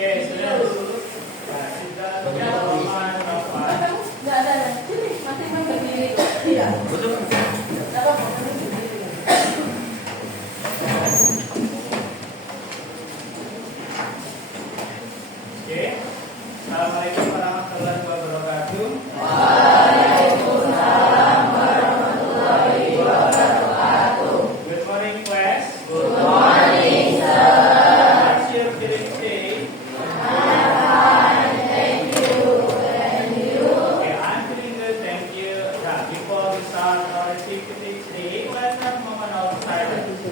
Oke, sudah. Nah, sudah Roman, Roman. Nggak ada. Sini, masih berdiri. Iya. Betul. Nggak apa-apa, masih berdiri. Oke. Assalamualaikum warahmatullahi wabarakatuh. Waalaikumsalam warahmatullahi wabarakatuh. Good morning, class. Good morning, sir. How's your feeling today? Thank you. And you? Okay, I'm feeling good, thank you. Now, before we start our activity today, let's have a moment of silence.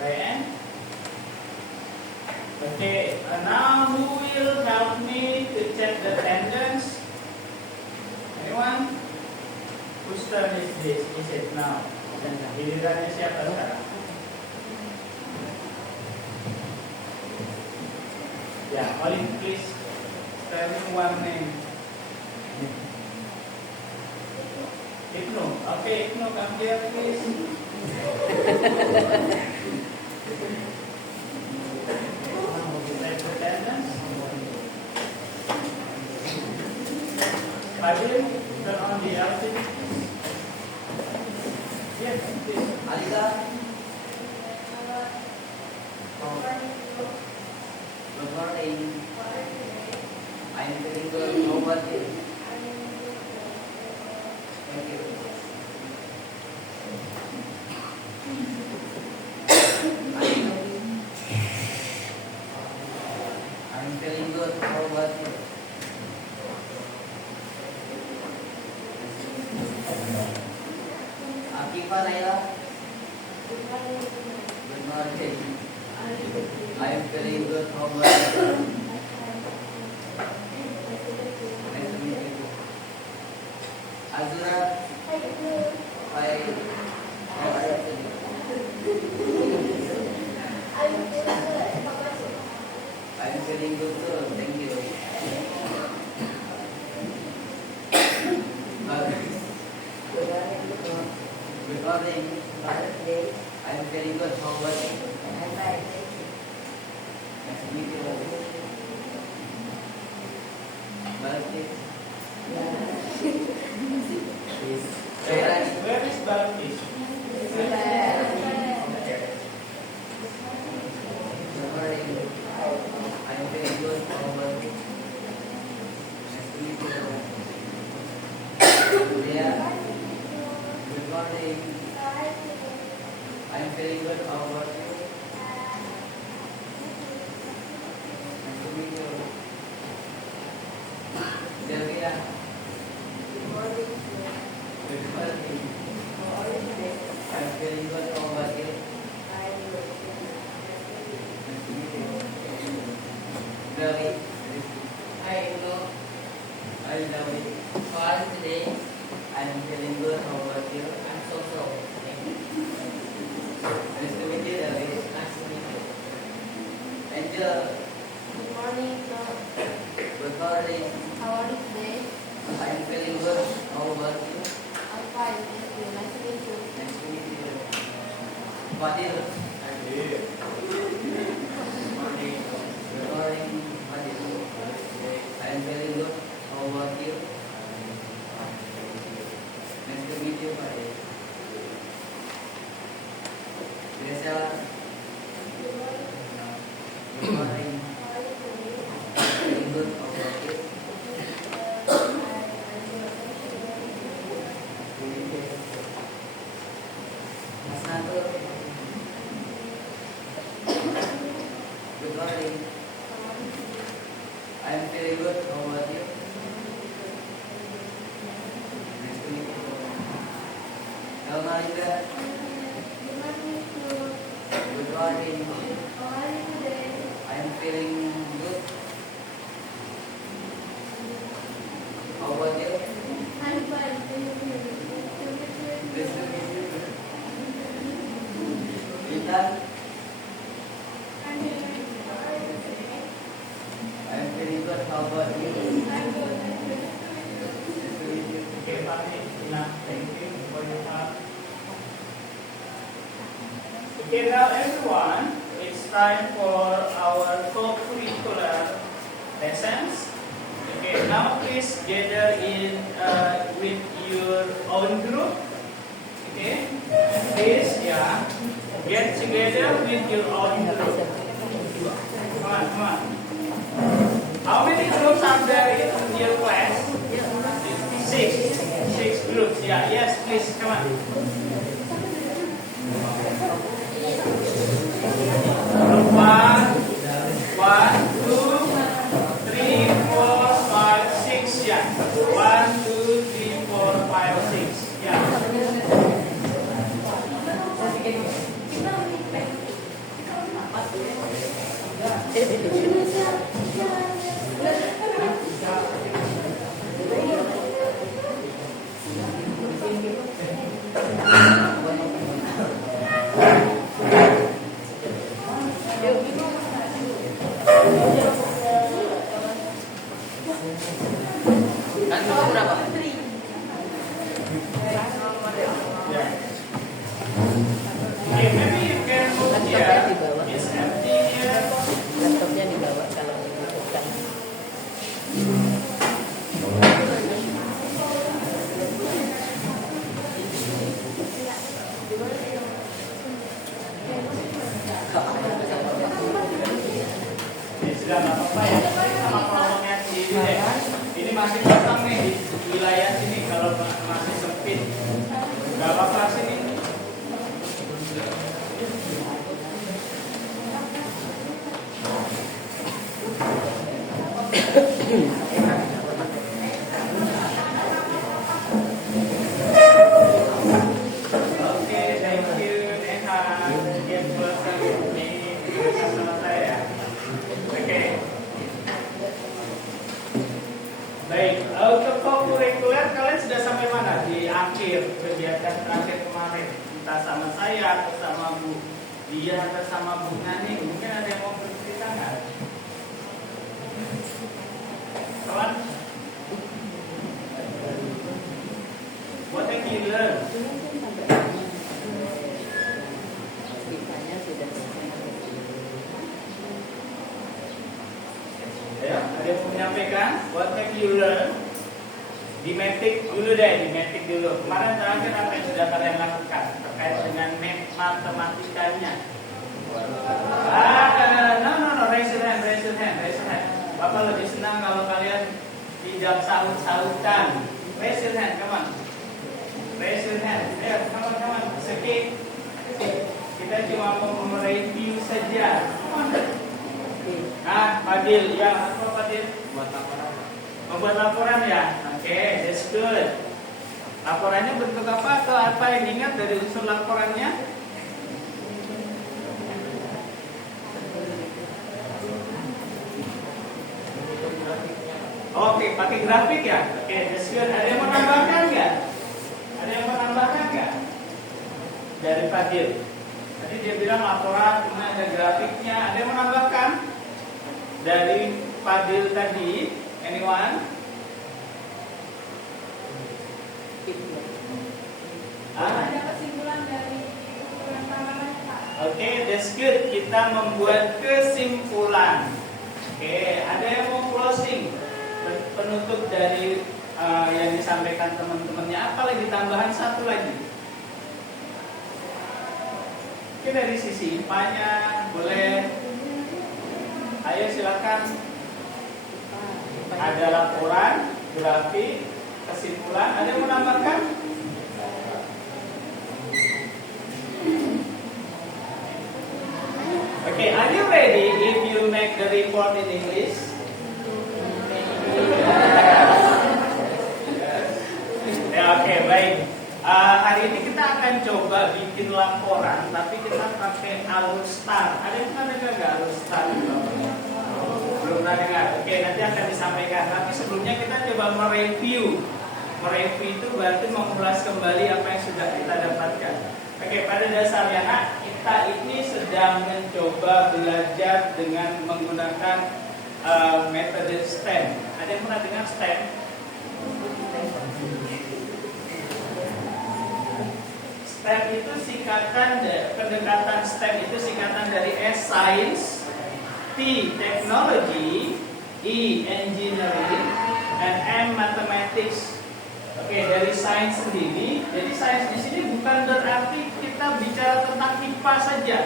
Right? Okay, now who will help me to check the attendance? Anyone? Whose turn is this? Is it now? Gilirannya siapa sekarang? Yeah, Colin, please tell me one name. Ibnu. Okay, Ibnu, come here, please. Check the attendance. Fadil, turn on the LCD. Yes, please. Alika. Good morning. I'm feeling good. How about you? Thank you. I'm feeling good. How about you? Akifa Naila. Good morning. I'm feeling good. How about you? Nice to meet you. Azura. Hi. How are you today? I'm feeling good too. Thank you. Good morning. I'm feeling good. How about you? Nice to meet you. Balkis. Where is Balkis? Good morning. I'm feeling good. How about you? Nice to meet you. Leah. Good morning. I'm feeling good. How about you? Nice to meet you. Sylvia. Good morning. I'm feeling good. How about you? Nice to meet you. David. Hi, hello. Hi, David. How are you today? I'm feeling good. How about you? I'm so. Thank you. Nice to meet you, David. Nice to meet you. Angel. Good morning, sir. Good morning. How are you today? I'm feeling good. How about you? I'm fine, thank you. Nice to meet you. Nice to meet you. Fadil. Good morning. Good morning, Fadil. I'm feeling good. How about you? Nice to meet you, Fadil. Graciela. Good morning. Feeling good. How about you? Mas Nato. Good morning. I'm feeling good. How about you? Nice to meet you. Elmarinda. Good morning. I'm feeling good. How about you? I'm fine, thank you. Nice to meet you. Intan. I'm feeling good. How about you? Nice to meet you. Okay, Fadil, enough. Thank you for your help. Okay, now everyone, it's time for our co-curricular lessons. Okay, now please gather in with your own group. Okay, please, yeah, get together with your own group. Come on, come on. How many groups are there in your class? Six groups. Yeah, yes, please, come on. Group 1, 2, 3, 4, 5, 6. Yeah. 1, 2, 3, 4, 5, 6. Yeah. Berapa? Okay, maybe you can move here. It's empty here. Laptopnya dibawa kalau dibutuhkan. Sudah nggak apa-apa ya, sama kelompoknya sendiri deh. Ini masih kosong nih di wilayah sini, kalau masih sempit nggak apa-apa sini. Oke, thank you Neha. Get closer with me. Sama saya. Oke. Baik, untuk co-curricular kalian sudah sampai mana? Di akhir kegiatan terakhir kemarin, entah sama saya atau sama Bu Dia atau sama Bu Nani. Mungkin ada yang mau bercerita nggak? Kawan? What have you learned? Sisanya sudah Ya, ada yang mau menyampaikan? What have you learned? Di Matic dulu deh, di Matic dulu. Kemarin terakhir apa yang sudah kalian lakukan terkait dengan matematikanya? No, raise your hand. Bapak lebih senang kalau kalian tidak saut-sautan. Raise your hand, come on. Raise your hand. Ayo, come on. Skip. Kita cuma mau mereview saja. Come on. Fadil, ya apa Fadil? Buat laporan. Membuat laporan ya? Oke, that's good. Laporannya bentuk apa atau apa yang ingat dari unsur laporannya? Oke, pakai grafik ya? Oke, that's good. Ada yang mau menambahkan nggak? Dari Fadil. Tadi dia bilang laporan, kemudian ada grafiknya. Ada yang menambahkan? Dari Fadil tadi, anyone? Ada kesimpulan dari ukuran tangan Pak. Oke, that's good. Kita membuat kesimpulan. Oke, ada yang mau closing? Penutup dari yang disampaikan teman-temannya. Apa lagi tambahan satu lagi? Oke, dari sisi IPA-nya boleh. Ayo silakan. Ada laporan, grafik, kesimpulan. Ada yang mau menambahkan? Okay, are you ready if you make the report in English? Ya, oke, baik. Hari ini kita akan coba bikin laporan, tapi kita pakai Alustar. Ada yang pernah dengar nggak Alustar? Belum pernah dengar. Oke, nanti akan disampaikan. Tapi sebelumnya kita coba mereview. Mereview itu berarti mengulas kembali apa yang sudah kita dapatkan. Oke, pada dasarnya kita ini sedang mencoba belajar dengan menggunakan metode STEM. Ada yang pernah dengar STEM? STEM itu pendekatan STEM itu singkatan dari S science, T technology, E engineering, and M mathematics. Oke, dari sains sendiri. Jadi sains di sini bukan berarti kita bicara tentang IPA saja,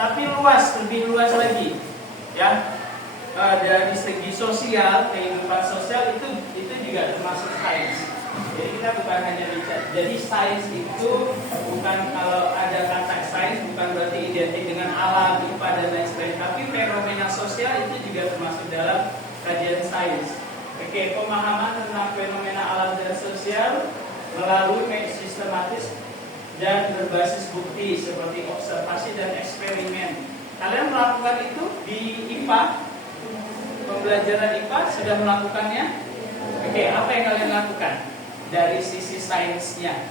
tapi luas, lebih luas lagi, ya. Dari segi sosial, kehidupan sosial itu juga termasuk sains. Jadi kita bukan hanya bicara. Jadi sains itu bukan, kalau ada kata sains bukan berarti identik dengan alam, IPA dan lain sebagainya, tapi fenomena sosial itu juga termasuk dalam kajian sains. Oke, pemahaman tentang fenomena alam dan sosial melalui sistematis dan berbasis bukti seperti observasi dan eksperimen. Kalian melakukan itu di IPA, pembelajaran IPA sudah melakukannya. Oke, apa yang kalian lakukan dari sisi sainsnya?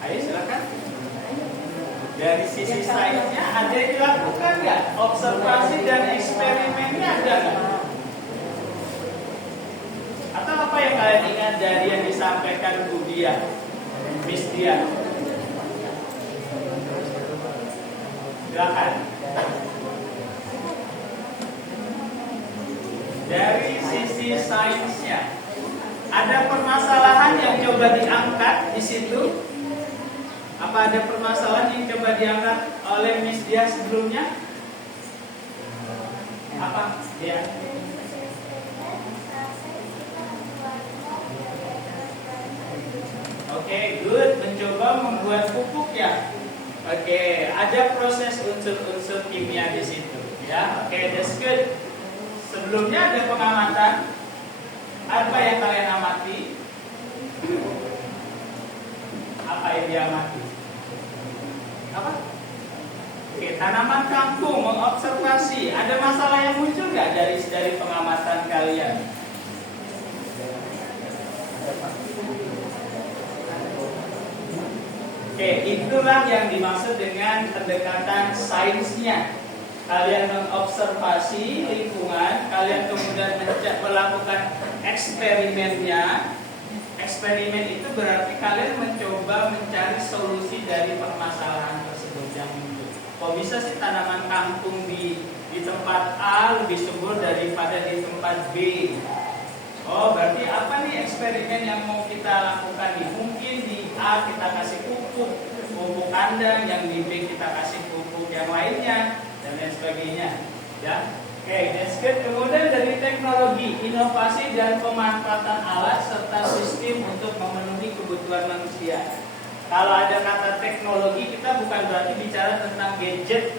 Ayo silakan. Dari sisi sainsnya ada yang dilakukan nggak? Observasi dan eksperimennya ada nggak? Atau apa yang kalian ingat dari yang disampaikan Bu Dia, Miss Dia? Silakan. Dari sisi sainsnya, ada permasalahan yang coba diangkat di situ? Apa ada permasalahan yang coba diangkat oleh Miss Dia sebelumnya? Apa? Ya. Oke, good. Mencoba membuat pupuk ya. Oke, ada proses unsur-unsur kimia di situ. Ya, oke, that's good. Sebelumnya ada pengamatan. Apa yang kalian amati? Apa yang diamati? Apa? Oke, tanaman kangkung, mengobservasi. Ada masalah yang muncul nggak dari pengamatan kalian? Oke, itulah yang dimaksud dengan pendekatan sainsnya. Kalian mengobservasi lingkungan, kalian kemudian melakukan eksperimennya. Eksperimen itu berarti kalian mencoba mencari solusi dari permasalahan tersebut yang muncul. Kok bisa sih tanaman kangkung di tempat A lebih subur daripada di tempat B? Oh, berarti apa nih eksperimen yang mau kita lakukan nih? Mungkin di A kita kasih pupuk kandang, yang di B kita kasih pupuk yang lainnya, dan lain sebagainya. Ya. Oke, that's good. Kemudian dari teknologi, inovasi dan pemanfaatan alat serta sistem untuk memenuhi kebutuhan manusia. Kalau ada kata teknologi, kita bukan berarti bicara tentang gadget.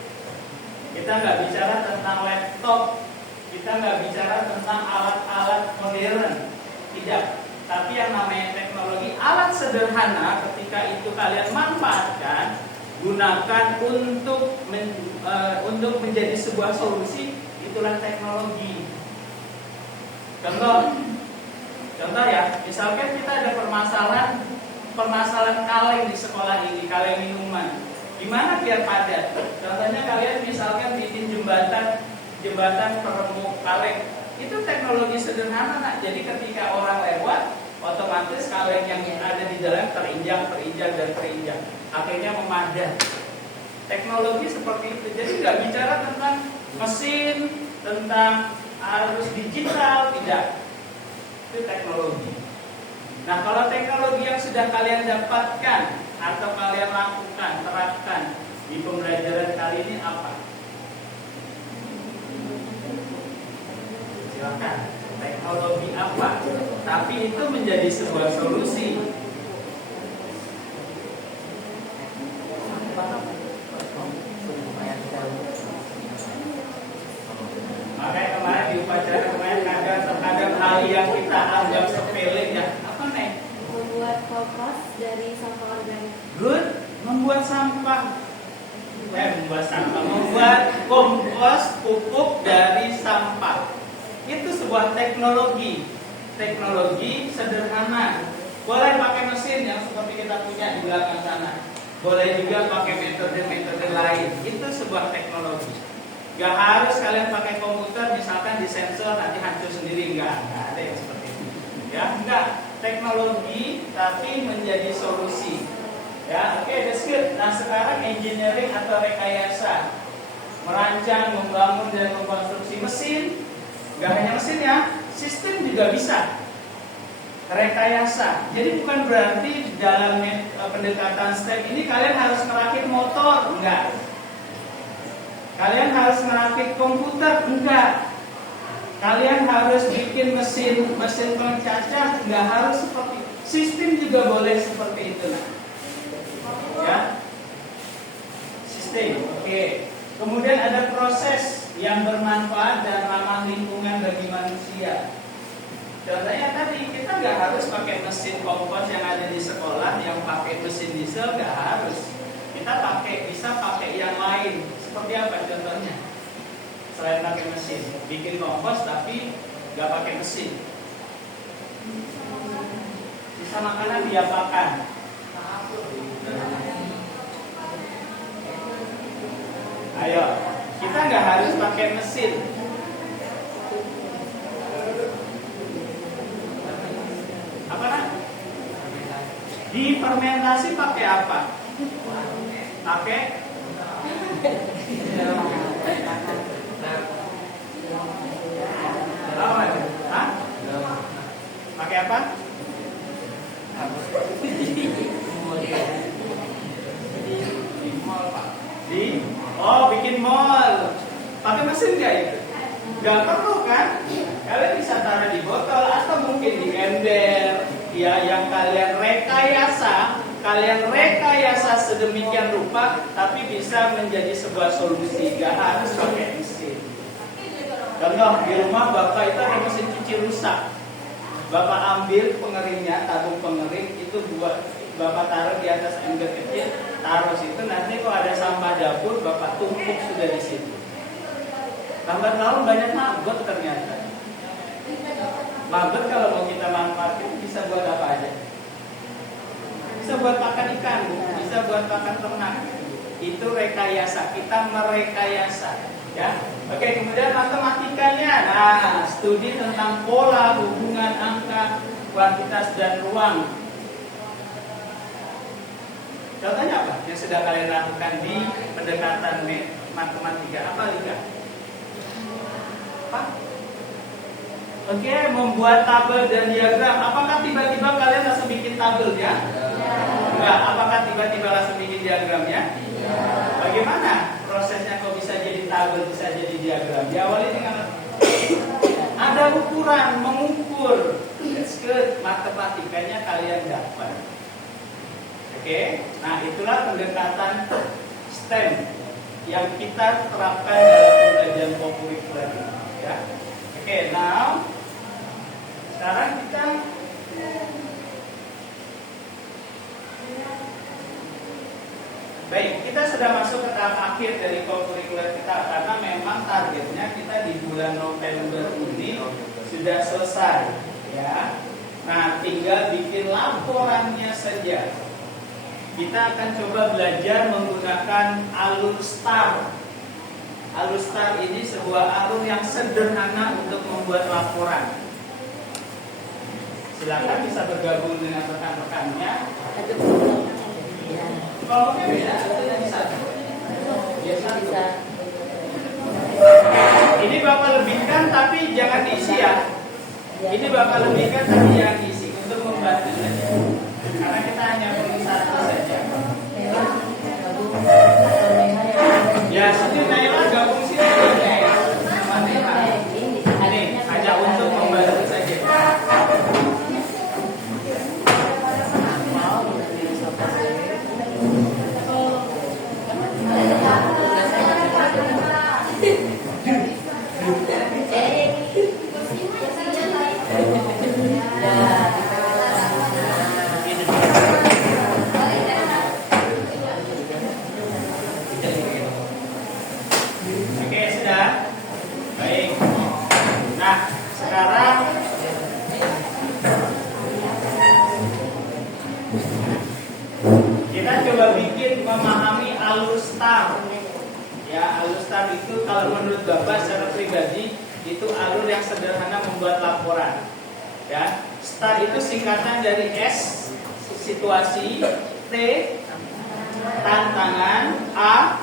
Kita nggak bicara tentang laptop. Kita nggak bicara tentang alat-alat modern. Tidak. Tapi yang namanya teknologi, alat sederhana ketika itu kalian manfaatkan, gunakan untuk menjadi sebuah solusi. Itulah teknologi. Contoh ya, misalkan kita ada permasalahan kaleng di sekolah ini, kaleng minuman. Gimana biar padat? Contohnya kalian misalkan bikin jembatan peremuk kaleng. Itu teknologi sederhana, nak. Jadi ketika orang lewat, otomatis kaleng yang ada di dalam terinjak. Akhirnya memadat. Teknologi seperti itu. Jadi nggak bicara tentang mesin, tentang arus digital, tidak. Itu teknologi. Nah, kalau teknologi yang sudah kalian dapatkan atau kalian lakukan, terapkan di pembelajaran kali ini apa? Silakan. Teknologi apa? Tapi itu menjadi sebuah solusi. Makanya kemarin di upacara kemarin terkadang hal yang kita anggap sepele ya. Apa nih? Membuat kompos dari sampah organik. Good. Membuat kompos pupuk dari sampah. Itu sebuah teknologi sederhana. Boleh pakai mesin yang seperti kita punya di belakang sana. Boleh juga pakai metode-metode lain. Itu sebuah teknologi. Gak harus kalian pakai komputer, misalkan disensor nanti hancur sendiri, enggak ada yang seperti itu. Ya, enggak. teknologi tapi menjadi solusi. Ya, oke, that's good. Nah, sekarang engineering atau rekayasa, merancang, membangun dan mengkonstruksi mesin. Gak hanya mesin ya, sistem juga bisa. Rekayasa. Jadi bukan berarti dalam pendekatan STEM ini kalian harus merakit motor, enggak. Kalian harus merakit komputer, enggak. Kalian harus bikin mesin pencacah, enggak harus seperti. Sistem juga boleh seperti itu. Ya. Sistem, oke. Kemudian ada proses yang bermanfaat dan ramah lingkungan bagi manusia. Contohnya tadi kita nggak harus pakai mesin kompos yang ada di sekolah, yang pakai mesin diesel nggak harus. Kita bisa pakai yang lain. Seperti apa contohnya? Selain pakai mesin, bikin kompos tapi nggak pakai mesin. Sisa makanan diapakan? Ayo, kita nggak harus pakai mesin. Apa nak? Difermentasi pakai apa? Pakai Hah? Pakai apa? Bikin mall. Pakai mesin nggak itu? Nggak perlu kan? Kalian bisa taruh di botol atau mungkin di ember. Ya, yang kalian rekayasa sedemikian rupa, tapi bisa menjadi sebuah solusi. Nggak harus pakai mesin. Contoh, di rumah bapak itu ada mesin cuci rusak. Bapak ambil pengeringnya, tabung pengering itu buat bapak taruh di atas ember kecil, taruh situ. Nanti kalau ada sampah dapur, bapak tumpuk sudah di situ. Lambat laun banyak mabet ternyata. Mabet kalau mau kita manfaatkan bisa buat apa aja? Bisa buat makan ikan, bisa buat makan ternak. Itu rekayasa, kita merekayasa. Ya, oke. Kemudian matematikanya, nah, studi tentang pola, hubungan angka, kuantitas dan ruang. Contohnya apa yang sudah kalian lakukan di pendekatan matematika? Apa Lika? Apa? Oke, membuat tabel dan diagram. Apakah tiba-tiba kalian langsung bikin tabel ya? Enggak. Apakah tiba-tiba langsung bikin diagram ya? Bagaimana prosesnya kok bisa jadi tabel, bisa jadi diagram? Diawali dengan ada ukuran, mengukur. That's good. Matematikanya kalian dapat. Oke, nah itulah pendekatan STEM yang kita terapkan dalam pembelajaran kokurikuler. Ya, oke. Now, sekarang kita baik, kita sudah masuk ke tahap akhir dari kokurikuler kita karena memang targetnya kita di bulan November ini sudah selesai. Ya, nah tinggal bikin laporannya saja. Kita akan coba belajar menggunakan alur STAR. Alur STAR ini sebuah alur yang sederhana untuk membuat laporan. Silakan bisa bergabung dengan rekan-rekannya. Kelompoknya beda, bisa. Bisa. Ini Bapak lebihkan tapi jangan diisi ya. Ini Bapak lebihkan tapi jangan diisi untuk membantu saja. Karena kita hanya perlu satu saja. Ya, sini Naila gabung sini ya. Sama Naila. Ini hanya untuk membantu saja. Oke, sudah? Baik. Nah, sekarang kita coba bikin memahami alur STAR. Ya, alur STAR itu kalau menurut Bapak secara pribadi itu alur yang sederhana membuat laporan. Ya, start itu singkatan dari S situasi, T tantangan, A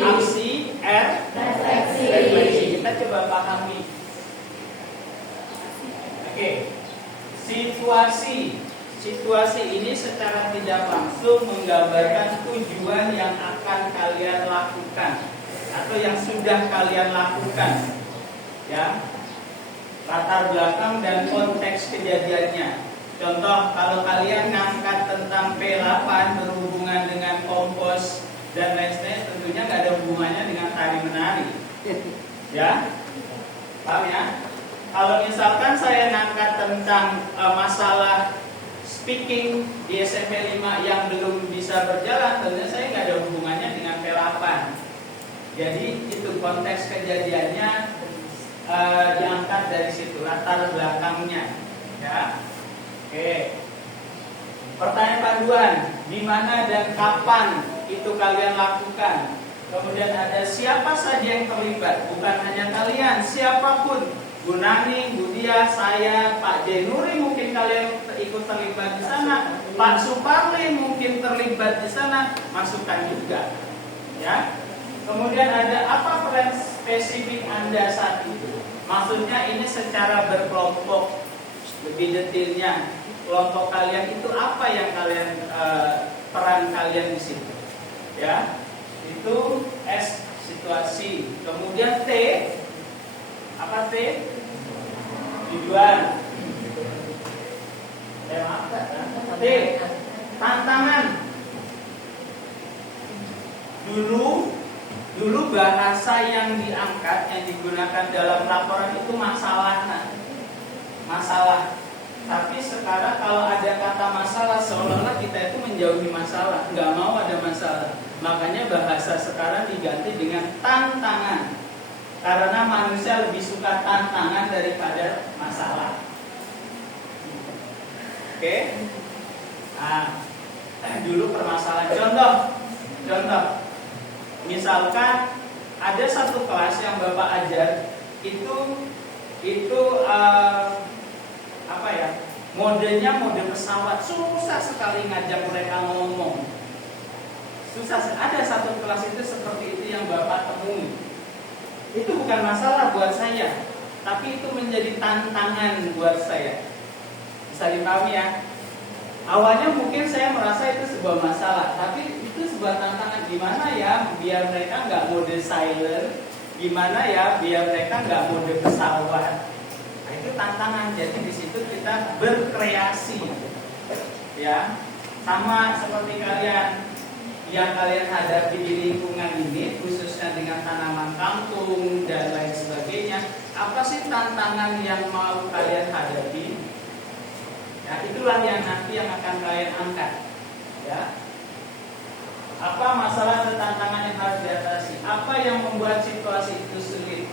aksi, R refleksi. Kita coba pahami. Oke. Situasi ini secara tidak langsung menggambarkan tujuan yang akan kalian lakukan atau yang sudah kalian lakukan. Ya. Latar belakang dan konteks kejadiannya. Contoh, kalau kalian ngangkat tentang P8 berhubungan dengan kompos dan lain-lain, tentunya nggak ada hubungannya dengan tari menari. Ya, paham ya? Kalau misalkan saya ngangkat tentang masalah speaking di SMP 5 yang belum bisa berjalan, tentunya saya nggak ada hubungannya dengan P8. Jadi itu konteks kejadiannya diangkat dari situ, latar belakangnya. Ya, oke. Pertanyaan panduan, di mana dan kapan itu kalian lakukan? Kemudian ada siapa saja yang terlibat, bukan hanya kalian, siapapun. Bu Nani, Bu Dia, saya, Pak Jenuri mungkin kalian ikut terlibat di sana, Pak Suparli mungkin terlibat di sana, masukkan juga. Ya. Kemudian ada apa peran spesifik Anda saat itu? Maksudnya ini secara berkelompok, lebih detailnya. Kelompok kalian itu apa yang kalian peran kalian di situ? Ya. Itu S situasi. Kemudian T apa T? Tujuan. T tantangan. Dulu bahasa yang diangkat, yang digunakan dalam laporan itu masalah. Tapi sekarang kalau ada kata masalah, seolah-olah kita itu menjauhi masalah, nggak mau ada masalah. Makanya bahasa sekarang diganti dengan tantangan. Karena manusia lebih suka tantangan daripada masalah. Oke? Nah, dulu permasalahan. Contoh. Misalkan ada satu kelas yang Bapak ajar itu apa ya? Modenya mode pesawat, susah sekali ngajak mereka ngomong. Susah. Ada satu kelas itu seperti itu yang Bapak temui. Itu bukan masalah buat saya, tapi itu menjadi tantangan buat saya. Bisa dipahami ya? Awalnya mungkin saya merasa itu sebuah masalah, tapi itu sebuah tantangan. Gimana ya biar mereka nggak mode silent, gimana ya biar mereka nggak mode pesawat. Nah, itu tantangan. Jadi di situ kita berkreasi, ya. Sama seperti kalian yang kalian hadapi di lingkungan ini, khususnya dengan tanaman kampung dan lain sebagainya. Apa sih tantangan yang mau kalian hadapi? Ya, itulah yang nanti yang akan kalian angkat. Ya. Apa masalah dan tantangan yang harus diatasi? Apa yang membuat situasi itu sulit?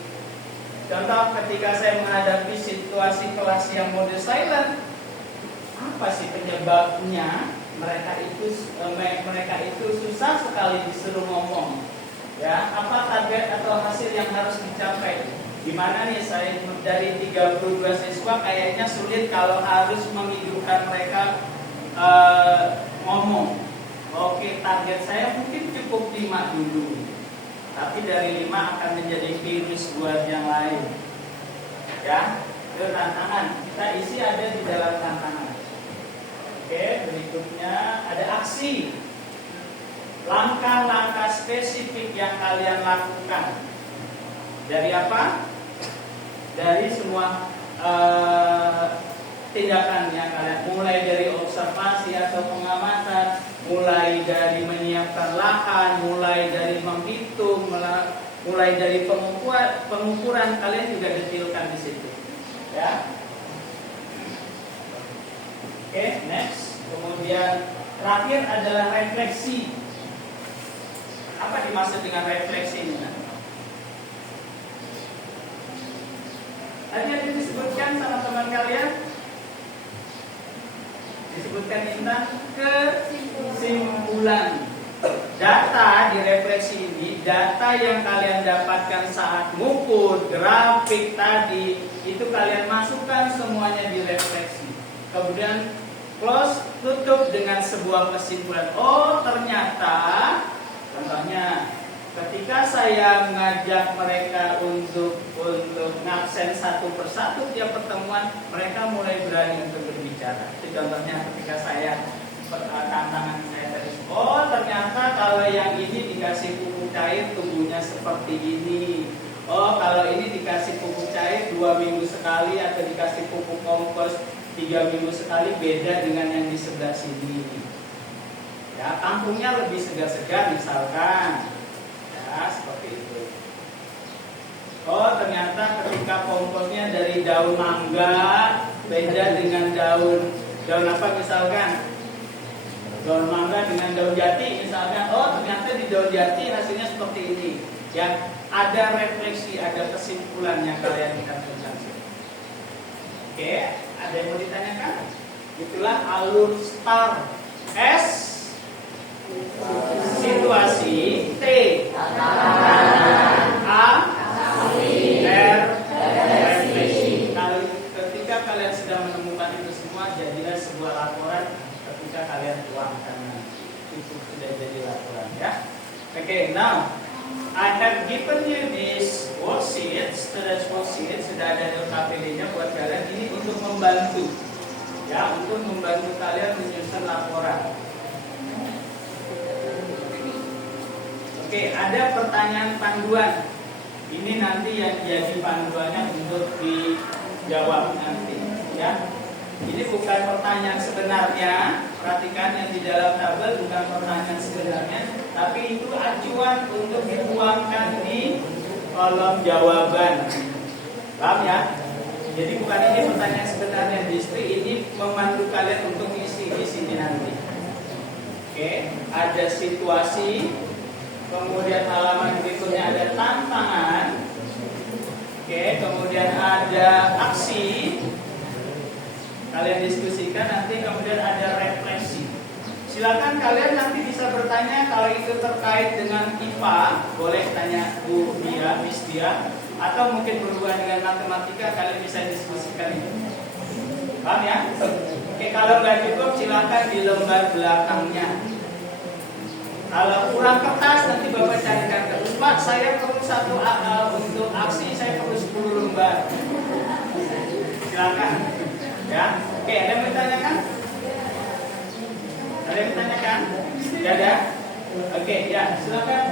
Contoh, ketika saya menghadapi situasi kelas yang mode silent, apa sih penyebabnya? Mereka itu susah sekali disuruh ngomong. Ya, apa target atau hasil yang harus dicapai? Gimana nih saya dari 32 siswa kayaknya sulit kalau harus menghidupkan mereka ngomong. Oke, target saya mungkin cukup 5 dulu. Tapi dari 5 akan menjadi virus buat yang lain. Ya, itu tantangan. Kita isi ada di dalam tantangan. Oke, berikutnya ada aksi. Langkah-langkah spesifik yang kalian lakukan. Dari apa? Dari semua tindakan yang kalian, mulai dari observasi atau pengamatan, mulai dari menyiapkan lahan, mulai dari menghitung, mulai dari pengukuran, kalian juga detailkan di situ. Ya. Oke, next. Kemudian terakhir adalah refleksi. Apa dimaksud dengan refleksi ini? Tadi ada disebutkan sama teman kalian, disebutkan Intan kesimpulan. data di refleksi ini, data yang kalian dapatkan saat ngukur grafik tadi, itu kalian masukkan semuanya di refleksi. Kemudian close, tutup dengan sebuah kesimpulan. Oh, ternyata contohnya ketika saya mengajak mereka untuk ngabsen satu persatu tiap pertemuan, mereka mulai berani untuk berbicara. Itu contohnya ketika saya tantangan saya tadi. Oh, ternyata kalau yang ini dikasih pupuk cair tumbuhnya seperti ini. Oh, kalau ini dikasih pupuk cair 2 minggu sekali atau dikasih pupuk kompos 3 minggu sekali, beda dengan yang di sebelah sini. Ya, kangkungnya lebih segar-segar misalkan. Ya, seperti itu. Oh, ternyata ketika komposnya dari daun mangga beda dengan daun apa misalkan? Daun mangga dengan daun jati misalkan. Oh, ternyata di daun jati hasilnya seperti ini. Ya, ada refleksi, ada kesimpulan yang kalian bisa tuliskan. Oke, ada yang mau ditanyakan? Itulah alur STAR. S situasi, T A R refleksi. Ketika kalian sudah menemukan itu semua, jadilah sebuah laporan ketika kalian tuangkan nanti. Itu sudah jadi laporan ya. Oke, now I have given you this worksheet, students worksheet, sudah ada LKPD-nya buat kalian. Ini untuk membantu, ya, untuk membantu kalian menyusun laporan. Oke, ada pertanyaan panduan. Ini nanti yang jadi panduannya untuk dijawab nanti, ya. Ini bukan pertanyaan sebenarnya. Perhatikan yang di dalam tabel bukan pertanyaan sebenarnya, tapi itu acuan untuk dituangkan di kolom jawaban. Paham ya? Jadi bukan ini pertanyaan sebenarnya, justru ini memandu kalian untuk isi di sini nanti. Oke, ada situasi, kemudian halaman berikutnya ada tantangan. Oke, kemudian ada aksi. Kalian diskusikan nanti, kemudian ada refleksi. Silakan kalian nanti bisa bertanya kalau itu terkait dengan IPA, boleh tanya Bu Dia, Miss Dia, atau mungkin berhubungan dengan matematika, kalian bisa diskusikan itu. Paham ya? Oke, kalau nggak cukup silakan di lembar belakangnya. Kalau kurang kertas nanti Bapak carikan terus. Pak, saya perlu satu untuk aksi, saya perlu 10 lembar. Silakan. Ya, oke, ada yang bertanyakan? Ada yang bertanyakan? Tidak ada? Oke, ya, silakan.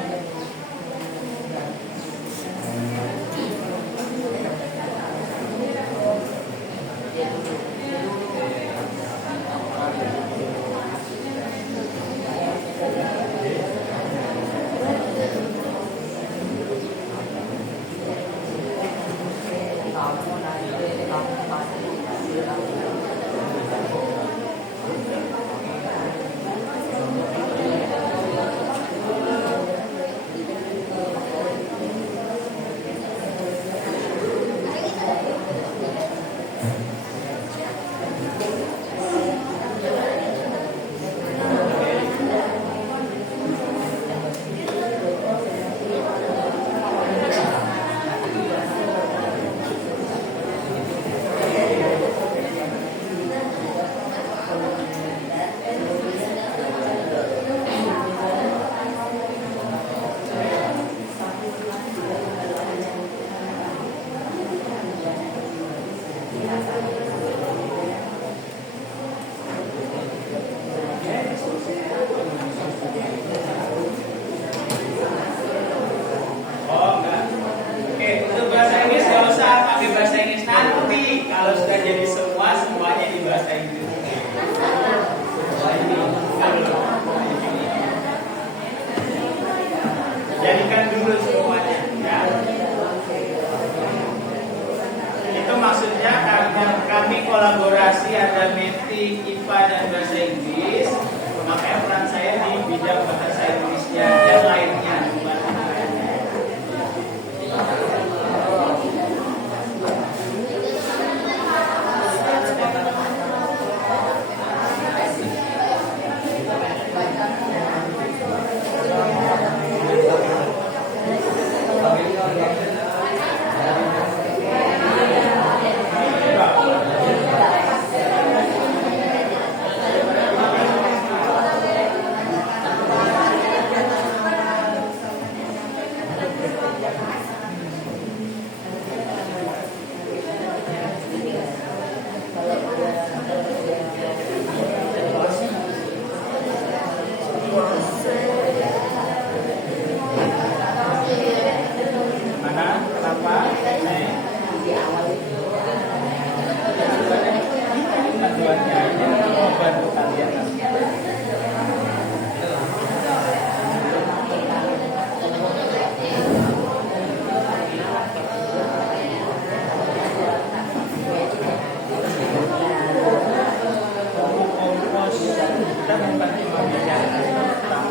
bukan cuma bicara tentang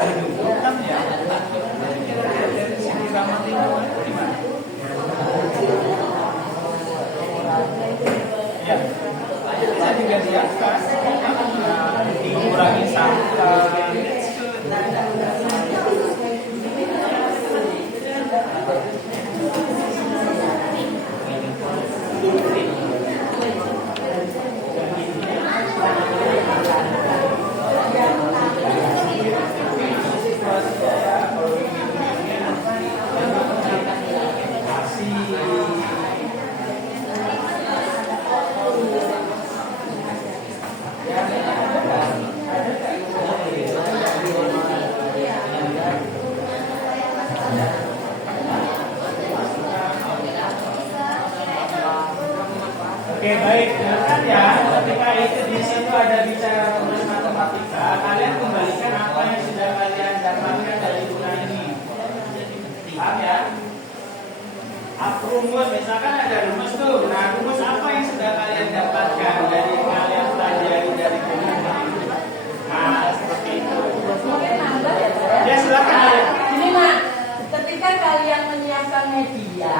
kehidupan ya. Sama lingkungan gimana? Ya, bisa juga diangkat, dikurangi sampah. Oke, baik, dengarkan ya. Ketika itu di situ ada bicara rumus matematika, kalian kembalikan apa yang sudah kalian dapatkan dari bulan ini. Paham ya? Rumus, misalkan ada rumus tuh. Nah, rumus apa yang sudah kalian dapatkan dari kalian pelajari dari bulan ini? Nah, seperti itu. Mungkin nambah ya, Pak. Ya, silakan. Ini Mak, ketika kalian menyiapkan media,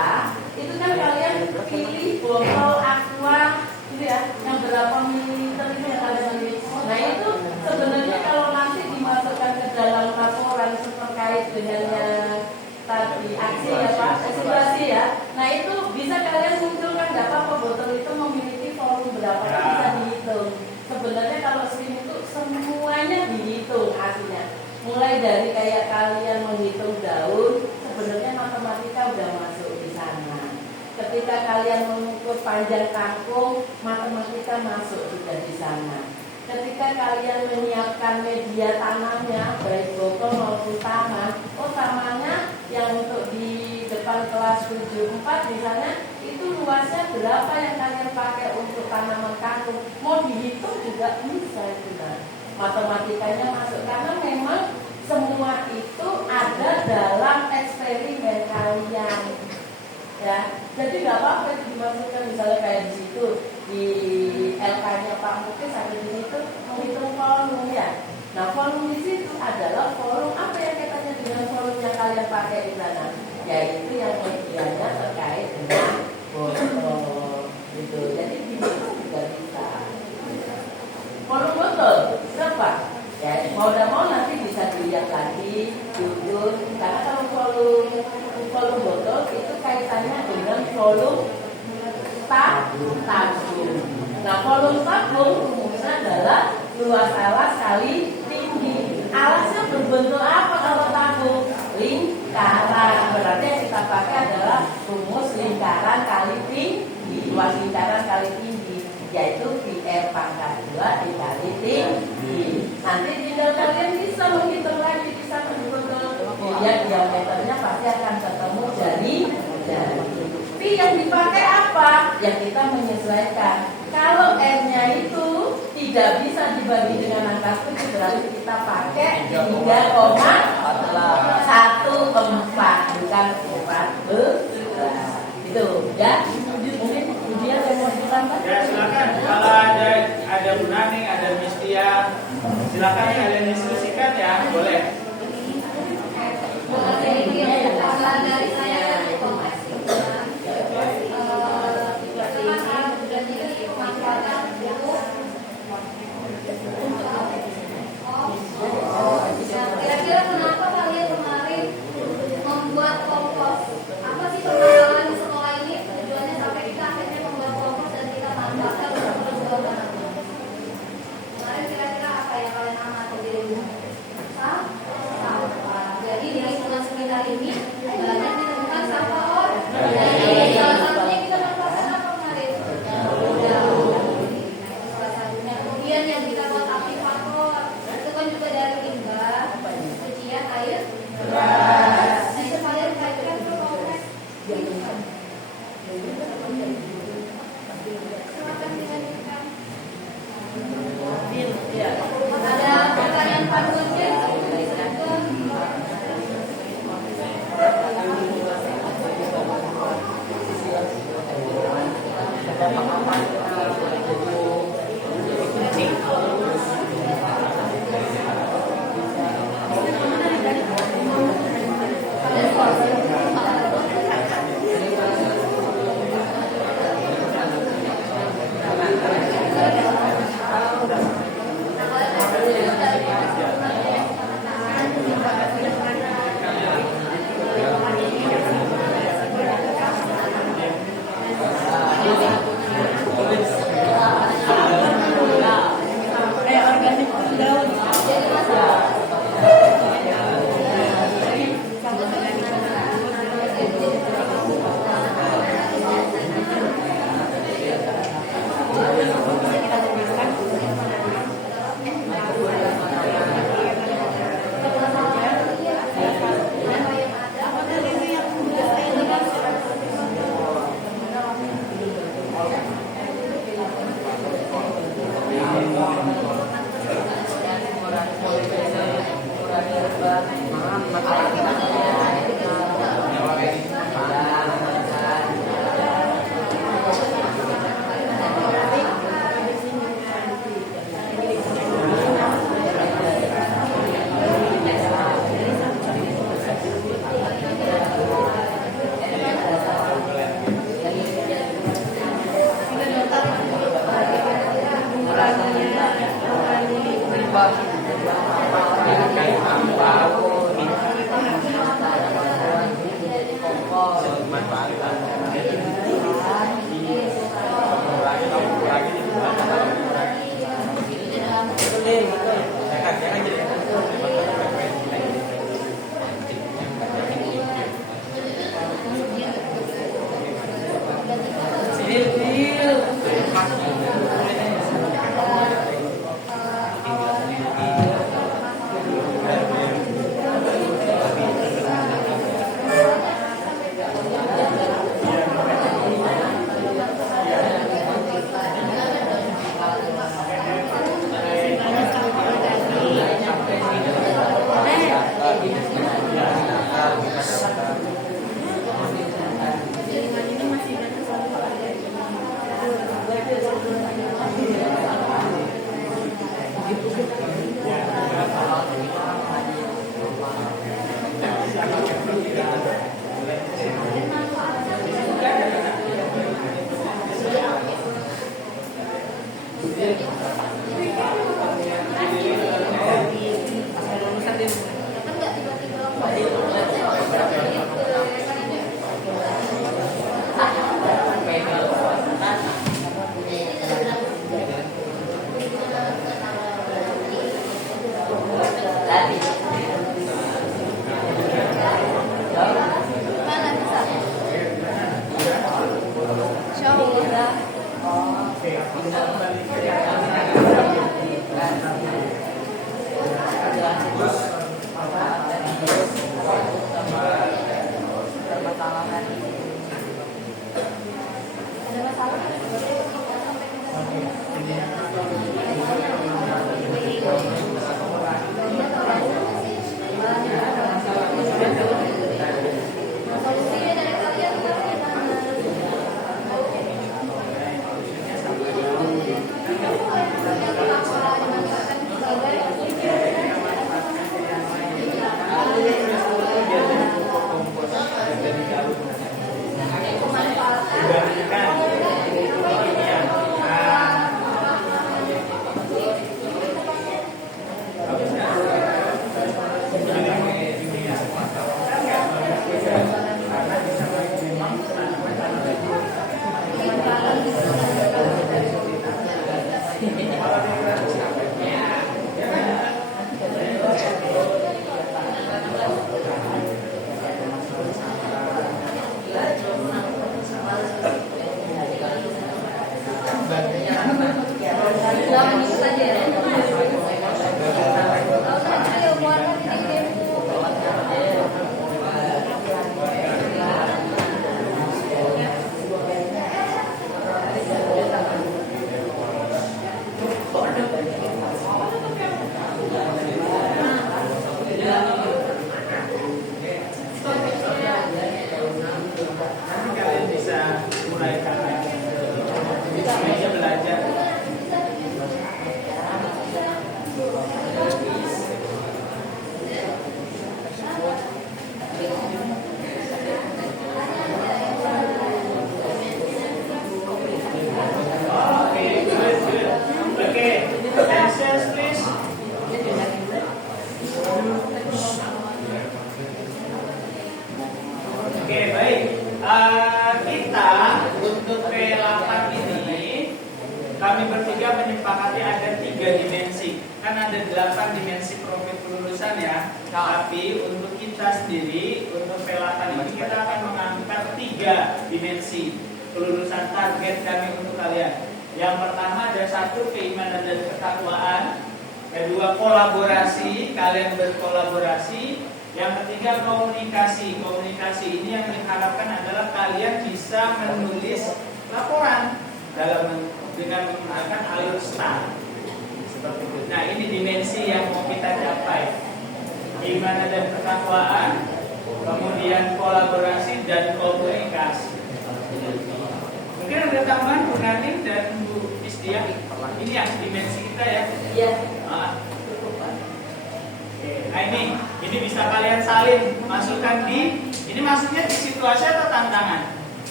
itu kan kalian pilih botol aqua gitu ya, yang berapa mililiter itu yang kalian pilih. Nah itu sebenarnya kalau nanti dimasukkan ke dalam laporan terkait dengan yang tadi aksi ya Pak, simulasi ya. Nah itu bisa kalian munculkan data botol itu memiliki volume berapa, bisa dihitung. Sebenarnya kalau SWIM itu semuanya dihitung artinya. Mulai dari kayak kalian menghitung daun, sebenarnya matematika udah masuk di sana. Ketika kalian mengukur panjang kangkung, matematika masuk juga di sana. Ketika kalian menyiapkan media tanamnya, baik botol maupun tanah, tanahnya yang untuk di depan kelas 74 misalnya, itu luasnya berapa yang kalian pakai untuk tanaman kangkung. Mau dihitung juga bisa itu. Matematikanya masuk karena memang semua itu ada dalam eksperimen kalian. Ya, jadi nggak apa-apa itu dimasukkan misalnya kayak di situ di LK-nya Pak Mukis ada di situ menghitung volume ya. Nah volume di situ adalah volume apa yang kaitannya dengan volume yang kalian pakai di sana, yaitu yang medianya terkait dengan botol gitu. Jadi dihitung juga bisa. Volume botol berapa? Ya mau tidak mau nanti bisa dilihat lagi, diukur. Karena kalau volume botol itu kaitannya dengan volume tabung. Nah volume tabung rumusnya adalah luas alas kali tinggi. Alasnya berbentuk apa kalau tabung? Lingkaran. Berarti yang kita pakai adalah rumus lingkaran kali tinggi. Luas lingkaran kali tinggi, yaitu PR pangkat 2 dikali tinggi. Nanti tinggal kalian bisa menghitung lagi, bisa betul-betul dilihat diameternya pasti akan ketemu jari. Tapi yang dipakai apa? Yang kita menyesuaikan. Kalau R-nya itu tidak bisa dibagi dengan angka 7, berarti kita pakai 3,14 bukan 14. Itu ya. Mungkin kemudian saya mau ditambah. Ya silakan. Kalau ada Bu Nani, ada Miss Tia, silakan kalian diskusikan ya, boleh. Dari saya kira-kira kenapa kalian kemarin membuat kompos? Apa sih permasalahan di sekolah ini? Tujuannya sampai kita akhirnya membuat kompos dan kita manfaatkan untuk keluarga. Kemarin kira-kira apa yang kalian amati di rumah?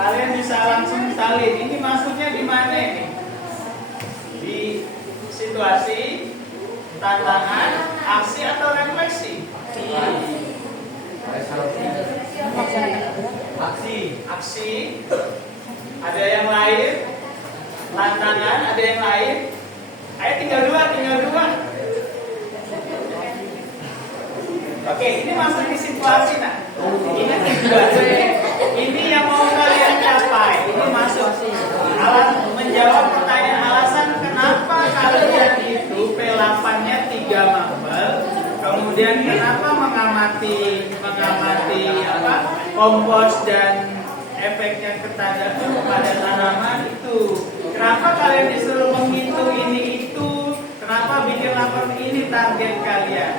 kalian bisa langsung salin. Ini masuknya di mana ini? Di situasi, tantangan, aksi atau refleksi? Aksi. Ada yang lain? Tantangan, ada yang lain? Ayo tinggal dua. Oke, ini masuk di situasi nah. Ini situasi. Ini yang mau kalian capai. Ini masuk menjawab pertanyaan alasan kenapa kalian itu P8-nya 3 mapel. Kemudian kenapa mengamati kompos dan efeknya kepada tanaman itu. Kenapa kalian disuruh menghitung ini itu? Kenapa bikin laporan ini target kalian?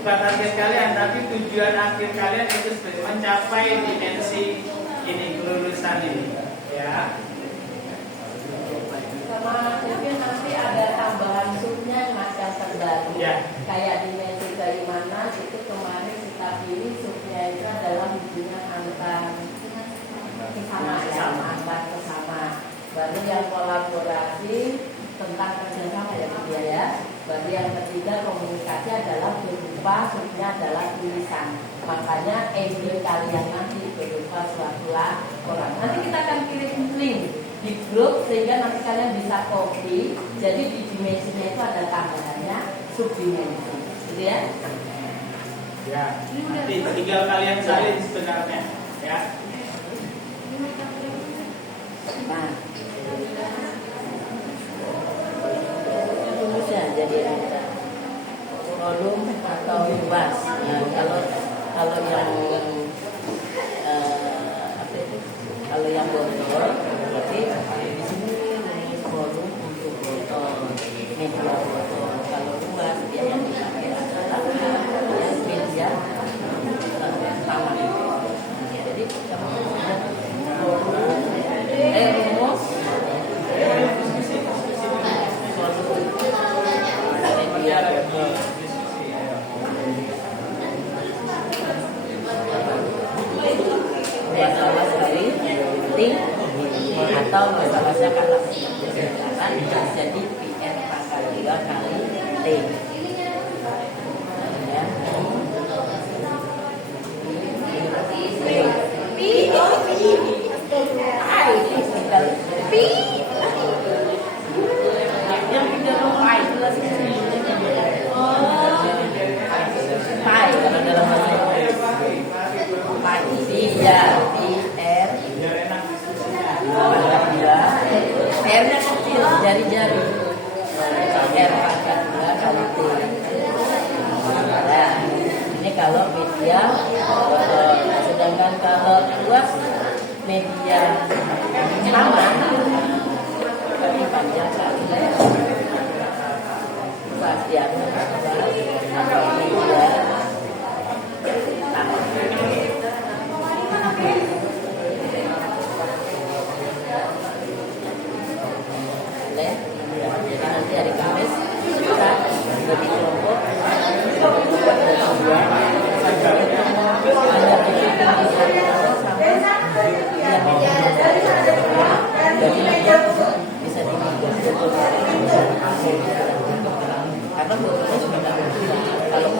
Bukan target kalian, tapi tujuan akhir kalian itu mencapai dimensi ini, kelulusan ini. Ya. Sama mungkin nanti ada tambahan subnya macam terbaru. Ya. Kayak dimensi dari mana itu kemarin kita pilih subnya itu adalah hubungan antar sesama. Baru yang kolaborasi tentang kerjasama ya dia ya. Baru yang ketiga komunikasi adalah berupa subnya adalah tulisan. Makanya email kalian nanti berupa suatu laporan. Nanti kita akan kirim link di grup sehingga nanti kalian bisa copy. Jadi di dimensinya itu ada tambahannya subdimensi, gitu ya? Ya. Nanti tinggal kalian salin sebenarnya, ya. Nah, rumusnya jadi ada volume atau luas. Nah, kalau yang kalau yang botol berarti di sini rumus volume untuk botol, media botol. Kalau luas dia yang dipakai adalah yang media taman. Jadi kamu volume rumus media botol. Masalah sekali ting atau masalahnya kata kan bisa jadi PR pangkal 2 kali T ya. Yang tidak mau pai pai kalau dalam bahasa pai ya PR PR-nya kecil jari-jari R pangkat 2 kali T. Nah, ini kalau media sedangkan kalau luas media sama tapi panjang kali luas ya media jadi nanti hari Kamis kita bagi kelompok bisa karena botolnya sudah nggak kalau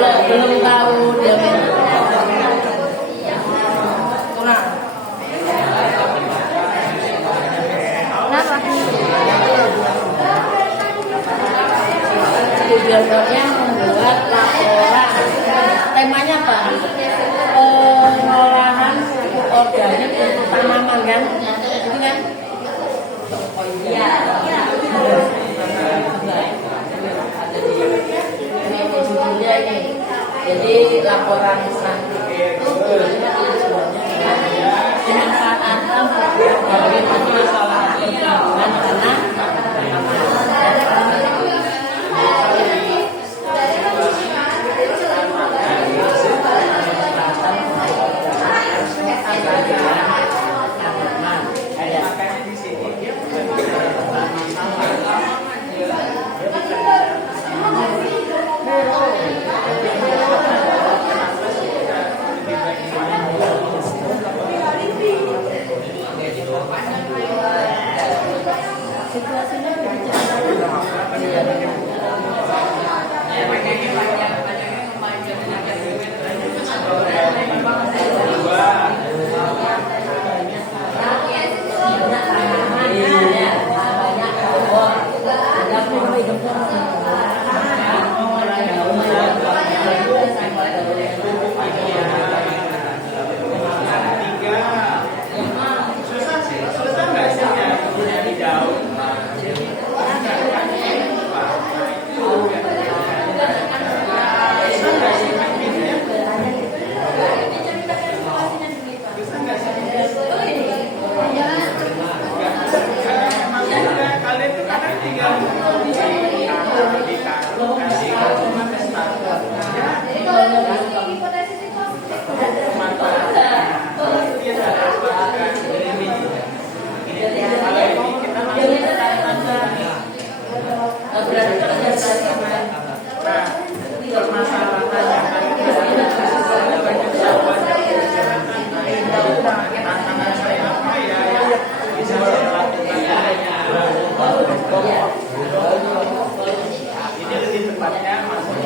kalau belum tahu dengan kurang. Biasanya membuat laporan. Temanya apa? Pengolahan pupuk organik untuk tanaman kan? Itu kan? Oh iya. Ini judulnya ini. Jadi laporan nanti itu pemanfaatan pupuk organik untuk masalah lingkungan tanah. Situasinya susah nggak sih nyari daun? Kalian itu kan tinggal ditaruh kasih Jadi kalau hipotesis itu ini lebih tepatnya masuk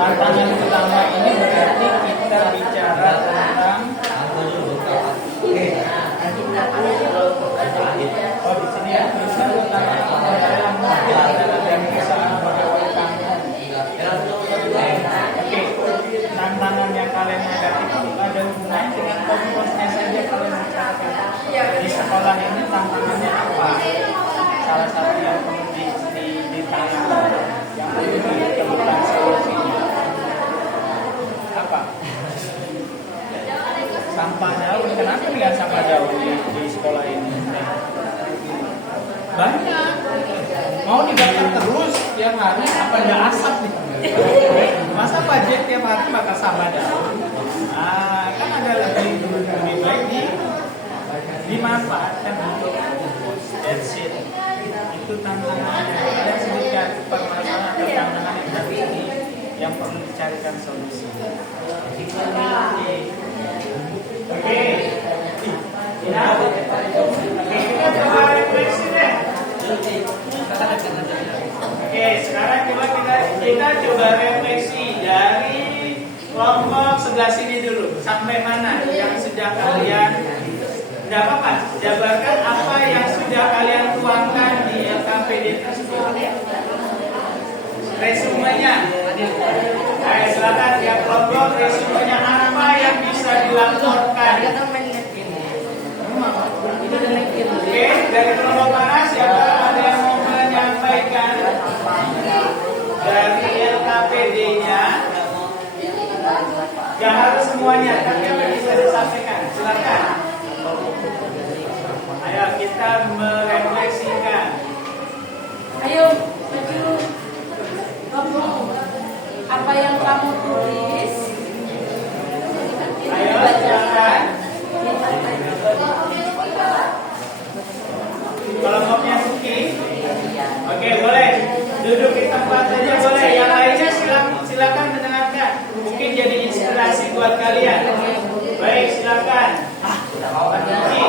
Tantangan utama ini berarti kita bicara tentang oh di sini ya tulisan utama dalam dan kesalahan pegawai kantor. Oke, tantangan yang kalian hadapi itu ada hubungannya dengan komposnya saja kalian bicarakan. Di sekolah ini tantangannya apa? Salah satu yang perlu ditanyakan yang perlu ditemukan solusinya apa? Sampah jauh. Kenapa dengan sampah jauh di sekolah ini? Banyak. Mau dibakar terus tiap hari apa enggak asap nih? Masa budget tiap hari bakar sampah jauh? Nah, kan ada lebih baik dimanfaatkan untuk that's it. Itu tantangannya. Ada sedikit permasalahan atau tantangan yang terjadi yang perlu dicarikan solusi. Oke. Nah, kita coba refleksi deh. Oke, sekarang kita coba refleksi dari kelompok sebelah sini dulu. Sampai mana yang sudah kalian tidak apa-apa, jabarkan apa yang sudah kalian tuangkan di LKPD tersebut. Resumenya. Ayo silakan ya kelompok, resumenya apa yang bisa dilaporkan. Oke, dari kelompok mana siapa ada yang mau menyampaikan dari LKPD? apa yang kamu tulis Ayo silakan. Kalau maunya Suki, oke boleh duduk di tempat saja boleh. Yang lainnya silakan mendengarkan. Mungkin jadi inspirasi buat kalian. Baik silakan. Suki.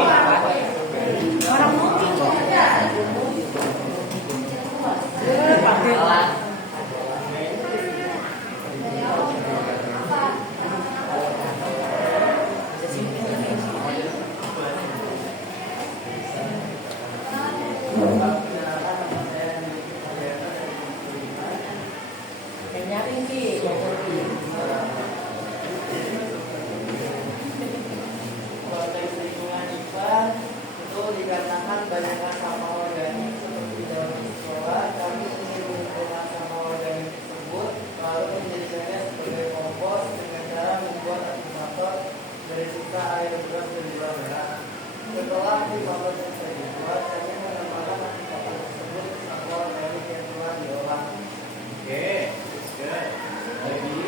nyaring sih Konteks lingkungan IPA itu dikarenakan banyaknya sampah organik seperti dalam sekolah. Kami ingin mengumpulkan sampah organik tersebut lalu menjadikannya sebagai kompos dengan cara membuat akumulator dari sisa air beras dan gula merah. Setelah akumulator selesai dibuat, kami menambahkan akumulator tersebut ke sampah organik yang telah diolah. Oke, good. Lagi.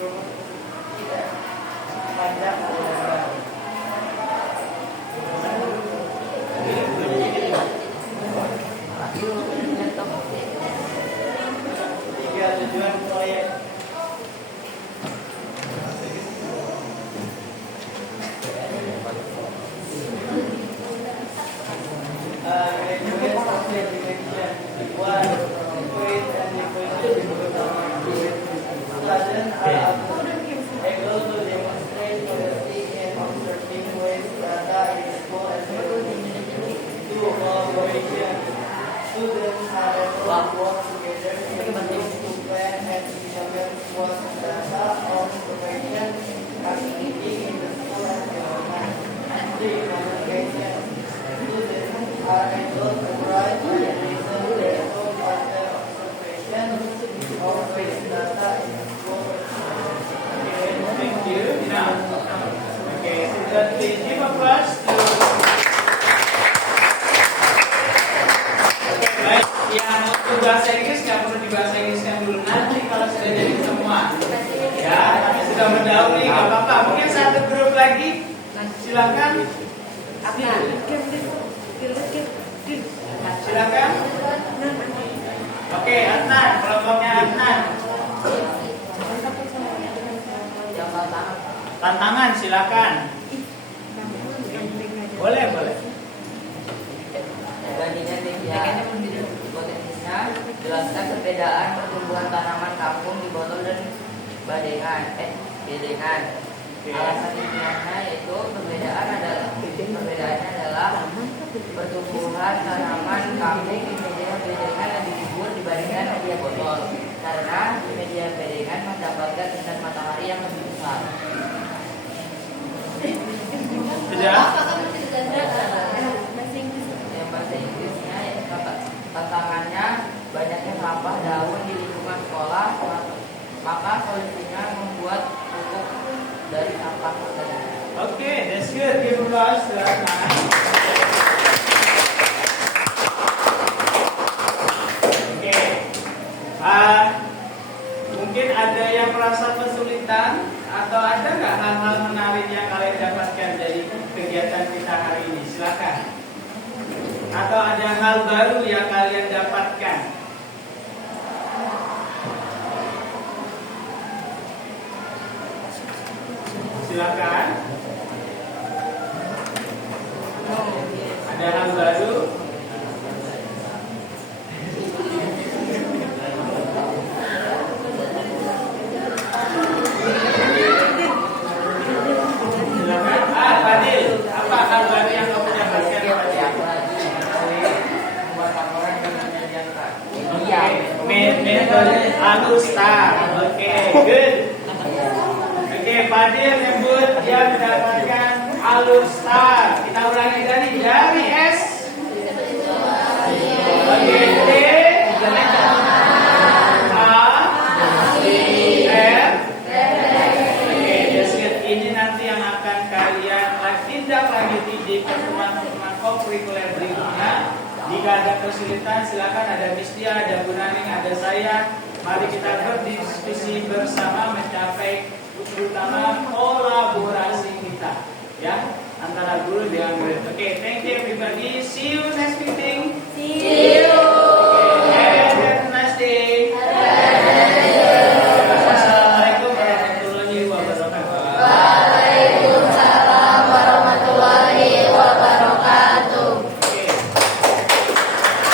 Volumenya dan panjang tiga tujuan proyek. Students are able to work together in groups to plan and implement what data of information activity in the school environment. Three, communication. Students are able to write and listen to their own pattern observation of base data in the school. Thank you. Now, okay, so please give applause to baik, yang untuk bahasa Inggris nggak perlu dibahasa Inggriskan dulu nanti kalau sudah jadi semua. Ya, kami sudah mendahului, nggak apa-apa. Mungkin satu grup lagi, silakan. Silakan. Oke, Adnan, kelompoknya Adnan. Tantangan, silakan. Boleh, boleh. Bandingan media hipotetisnya, jelaskan perbedaan pertumbuhan tanaman kampung di botol dan bedengan. Alasan ilmiahnya yaitu perbedaannya adalah pertumbuhan tanaman kampung di media bedengan lebih subur dibandingkan media botol karena di media bedengan mendapatkan sinar matahari yang lebih besar. Sudah? Bahasa Inggrisnya tantangannya banyaknya sampah daun di lingkungan sekolah, maka solusinya membuat pupuk dari sampah tersebut. Okay, that's good. Give applause to Adnan. Okay. Mungkin ada yang merasa kesulitan atau ada nggak hal-hal menarik yang kalian dapatkan dari kegiatan kita hari ini? Silakan. Atau ada hal baru yang kalian dapatkan? Silakan. Ada hal baru? Silakan. Fadil, apa hal baru yang kamu dapatkan? Metode Alustar. Oke, good. Oke, Fadil nyebut dia mendapatkan Alustar. Kita ulangi dari S. Oke, D. kepada saya, mari kita berdiskusi bersama mencapai terutama kolaborasi kita, ya, antara guru dengan murid. Oke, thank you everybody. See you next meeting. See you.